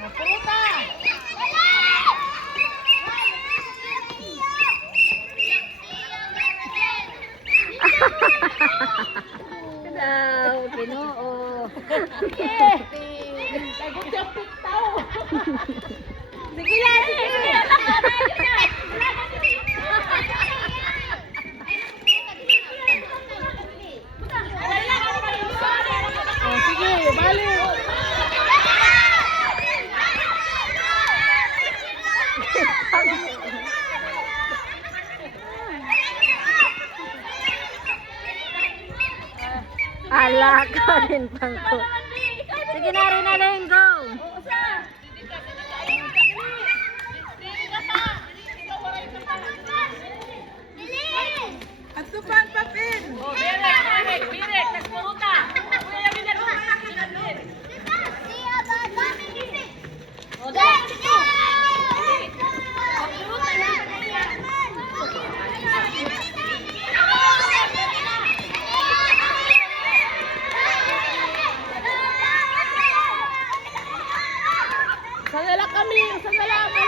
Puta! Daw, Ginoo. Lagot yung pitaw! Sige lang, sige! Oh, sige, balik! Ala ka rin pangko. Sige na rin, Aling, go. At tupan papin! Birek, nagpuruta. Kuya Yamin na doon. Sandala kami! Sandala mo!